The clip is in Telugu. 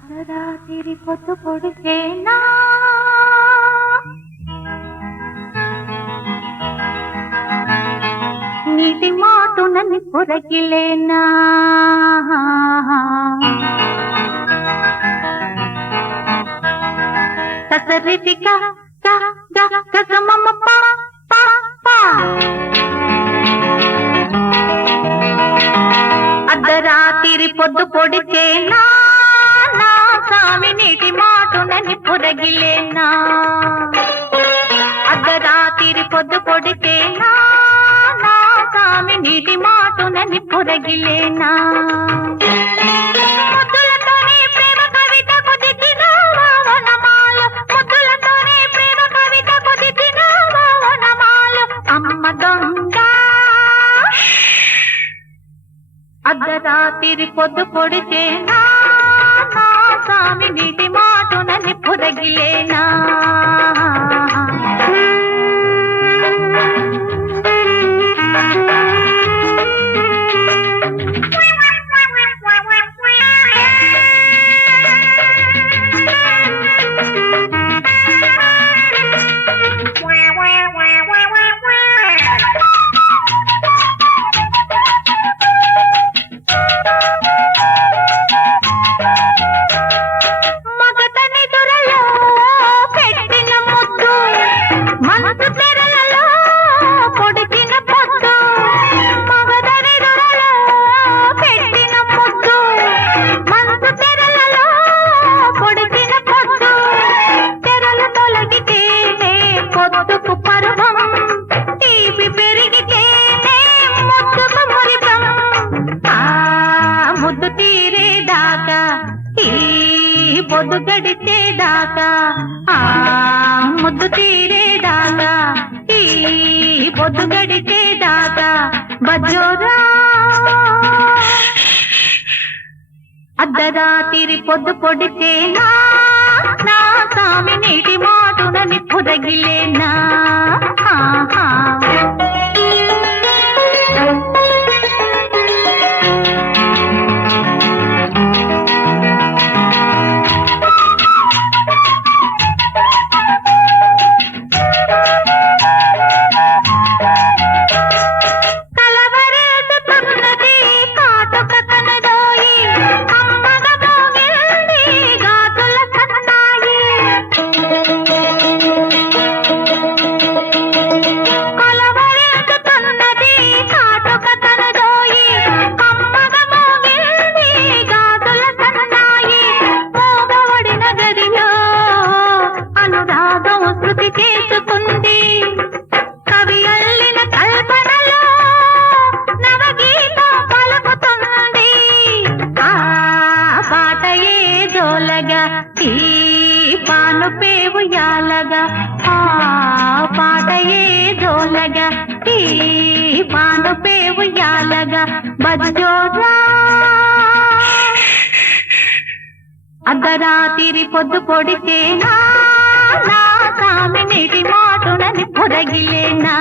అర్ధరాత్రి పొద్దు పొడిచేనా నీటి మాటునని పొరగిలేనా ససరితిక గగమమ పా పా పా అర్ధరాత్రి పొద్దు పొడిచేనా నా సామి నీటి మాటునని పొరగిలేనా అర్ధరాత్రి పొద్దు పొడిచేనా నా సామి నీటి మాటునని పొరగిలేనా ముద్దులతోనే ప్రేమ కవిత కుదిచినావా వనమాల ముద్దులతోనే ప్రేమ కవిత కుదిచినావా వనమాల అమ్మ దొంగ అర్ధరాత్రి పొద్దు పొడిచేనా నా సామి నీటి మాటునని పొరగిలేనా ముద్దు తీరేదాకా ఈ పొద్దు గడిచేదాకా ముద్దు తీరేదాకా ఈ పొద్దు గడిచేదాకా బజ్జోరా అర్ధరాత్రి పొద్దు పొడిచేనా నా సామి నీటి మాటునని పొదగిలేనా చేసుకుంది కవి అల్లిన కల్పనలో నవగీతం పలుకుతుంది ఆ పాట ఏ జోలగా ఈ పానుపేవు యాలగా ఆ పాట ఏ జోలగా ఈ పానుపేవు యాలగా బజ్జోరా అర్ధరాత్రి పొద్దు పొడిచేనా నా సామి నీటి మాటునని పొరగిలేనా